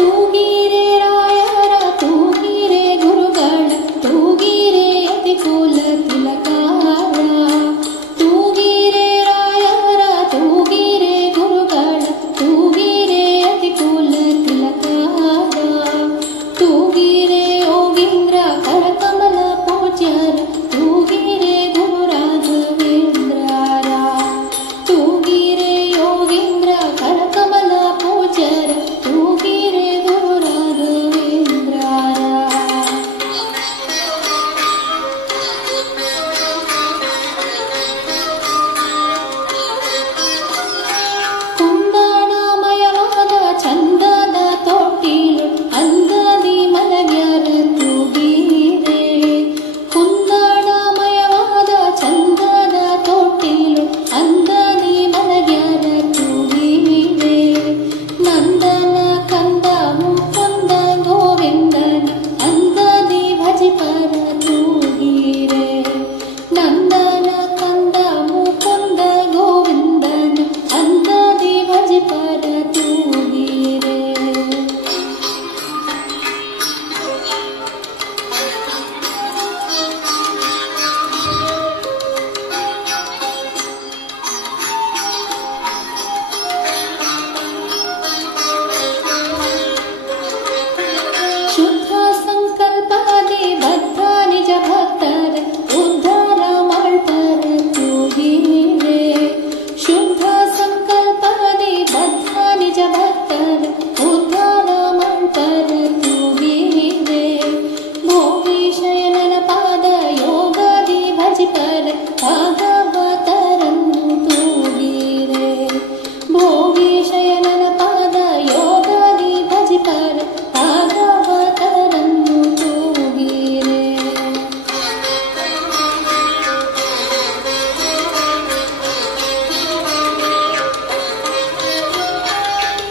ತೂಗಿರೆ ರಾಯರ ತೂಗಿರೆ ಗುರುಗಳ ತೂಗಿರೆ ಅತಿ ಕುಲ ತಿಲಕಾರ ತೂಗಿರೆ ರಾಯರ ತೂಗಿರೆ ಗುರುಗಳ ತೂಗಿರೆ ಅತಿ ಕುಲ ತಿಲಕಾರ ತೂಗಿರೆ ಯೋಗೀಂದ್ರ ಕರಕಮಲ ಪೂಜ್ಯರ ತೂಗಿರೆ ಗುರು ರಾಘವೇಂದ್ರರ ತೂಗಿರೆ ಯೋಗೀಂದ್ರ ಕರಕಮಲ ಪೂಜ್ಯರ ತೂಗಿರೆ ಗುರು ರಾಘವೇಂದ್ರರ ಕುಂದಣಮಯವಾದ ಚಂದದ ತೊಟ್ಟಿಲು ಅಂದದಿ ಮಲಗ್ಯಾರ ತೂಗಿರೆ ಕುಂದಣಮಯವಾದ ಚಂದದ ತೊಟ್ಟಿಲು ಅಂದದಿ ಮಲಗ್ಯಾರ ತೂಗಿರೆ ನಂದನ ಕಂದ ಮುಕುಂದ ಗೋವಿಂದನ ಅಂದದಿ ಭಜಿಪರ ತೂಗಿರೆ ನಂದನ ಕಂದ ಮುಕುಂದ ಗೋವಿಂದನ ಅಂದದಿ ಭಜಿಪರ ತೂಗಿರೆ ಶುದ್ಧ ಸಂಕಲ್ಪದಿ ಬದ್ಧ ನಿಜ ಭಕ್ತರ ಉದ್ಧಾರ ಮಾಡ್ತಾರ ತೂಗಿರೆ ಶುದ್ಧ ಸಂಕಲ್ಪದಿ ಬದ್ಧ ನಿಜ ಭಕ್ತರ ಉದ್ಧಾರ ಮಾಡ್ತಾರ ತೂಗಿರೆ ಭೋಗೀಶಯನನ ಪಾದ ಯೋಗದಿ ಭಜಿಪರ ಭಾಗವತರನ್ನು ತೂಗಿರೆ ಭೋಗೀಶಯನನ ಪಾದ ಯೋಗದಿ ಭಜಿಪರ ಭಾಗವತರನ್ನು ತೂಗಿರೆ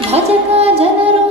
ಭಜಕ ಜನರು